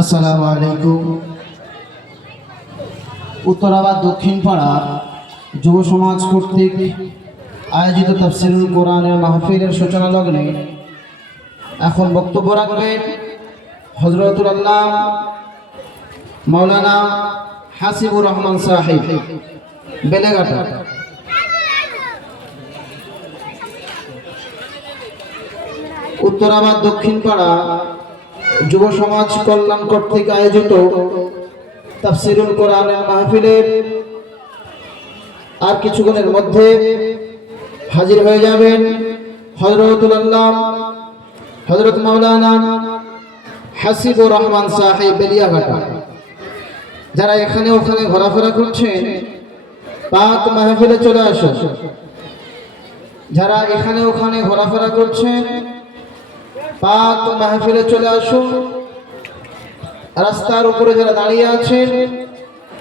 আসসালামু আলাইকুম। উত্তরাবাদ দক্ষিণ পাড়া যুব সমাজ কর্তৃক আয়োজিত তাফসিরুল কোরআনের মাহফিলের সূচনা লগ্নে এখন বক্তব্য রাখবেন হযরতুল আল্লাহ মাওলানা হাসিবুর রহমান সাহেব বেলেঘাটা। উত্তরাবাদ দক্ষিণ পাড়া যুব সমাজ কল্যাণ কর্তৃক আয়োজিত তাফসিরুল কোরআনের মাহফিলের আর কিছুক্ষণের মধ্যে হাজির হয়ে যাবেন হযরতুল আল্লাহ হযরত মাওলানা হাসিবুর রহমান সাহেব বেলিয়াঘাটা। যারা এখানে ওখানে ঘোরাফেরা করছেন পাক মাহফিলে চলে আসুন। যারা এখানে ওখানে ঘোরাফেরা করছেন পাক মাহফিলে চলে আসুন। রাস্তার উপরে যারা দাঁড়িয়ে আছেন